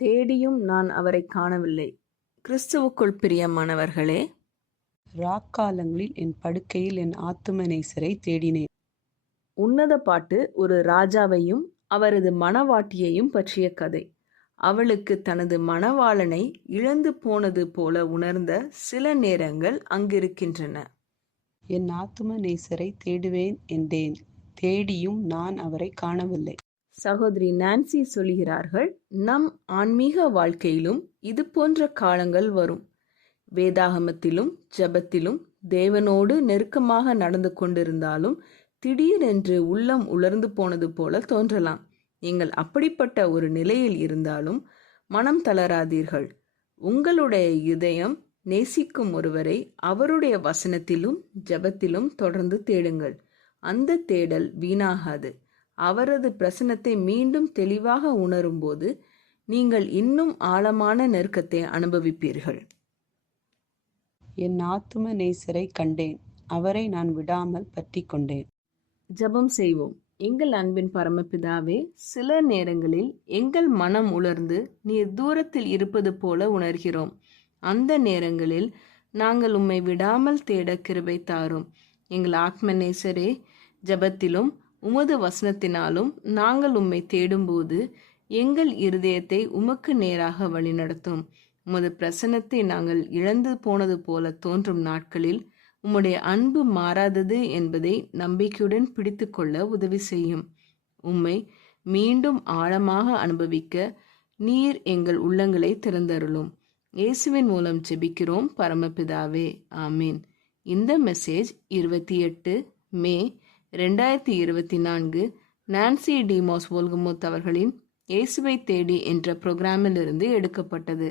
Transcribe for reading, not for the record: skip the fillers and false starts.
தேடியும் நான் அவரை காணவில்லை. கிறிஸ்துவுக்குள் பிரியமானவர்களே, ராக்காலங்களில் என் படுக்கையில் என் ஆத்தும நேசரை தேடினேன். உன்னத பாட்டு ஒரு ராஜாவையும் அவரது மணவாட்டியையும் பற்றிய கதை. அவளுக்கு தனது மணவாளனை இழந்து போனது போல உணர்ந்த சில நேரங்கள் அங்கிருக்கின்றன. என் ஆத்தும நேசரை தேடுவேன் என்றேன், தேடியும் நான் அவரை காணவில்லை. சகோதரி நான்சி சொல்கிறார்கள், நம் ஆன்மீக வாழ்க்கையிலும் இது போன்ற காலங்கள் வரும். வேதாகமத்திலும் ஜெபத்திலும் தேவனோடு நெருக்கமாக நடந்து கொண்டிருந்தாலும் திடீரென்று உள்ளம் உலர்ந்து போனது போல தோன்றலாம். நீங்கள் அப்படிப்பட்ட ஒரு நிலையில் இருந்தாலும் மனம் தளராதீர்கள். உங்களுடைய இதயம் நேசிக்கும் ஒருவரை அவருடைய வசனத்திலும் ஜெபத்திலும் தொடர்ந்து தேடுங்கள். அந்த தேடல் வீணாகாது. அவரது பிரசன்னத்தை மீண்டும் தெளிவாக உணரும்போது நீங்கள் இன்னும் ஆழமான நெருக்கத்தை அனுபவிப்பீர்கள். என் ஆத்தும நேசரை கண்டேன், அவரை நான் விடாமல் பற்றி கொண்டேன். ஜெபம் செய்வோம். எங்கள் அன்பின் பரமபிதாவே, சில நேரங்களில் எங்கள் மனம் உலர்ந்து நீர் தூரத்தில் இருப்பது போல உணர்கிறோம். அந்த நேரங்களில் நாங்கள் உம்மை விடாமல் தேட கிருபை தாரும். எங்கள் ஆத்ம நேசரே, ஜெபத்திலும் உமது வசனத்தினாலும் நாங்கள் உம்மை தேடும்போது எங்கள் இருதயத்தை உமக்கு நேராக வழிநடத்தும். உமது பிரசன்னத்தை நாங்கள் இழந்து போனது போல தோன்றும் நாட்களில் உம்முடைய அன்பு மாறாதது என்பதை நம்பிக்கையுடன் பிடித்து கொள்ள உதவி செய்யும். உம்மை மீண்டும் ஆழமாக அனுபவிக்க நீர் எங்கள் உள்ளங்களை திறந்தருளும். இயேசுவின் மூலம் ஜெபிக்கிறோம் பரமபிதாவே, ஆமீன். இந்த மெசேஜ் 28 மே 2024 நான்சி டிமோஸ் வோல்கமுத் அவர்களின் இயேசுவை தேடி என்ற புரோகிராமிலிருந்து எடுக்கப்பட்டது.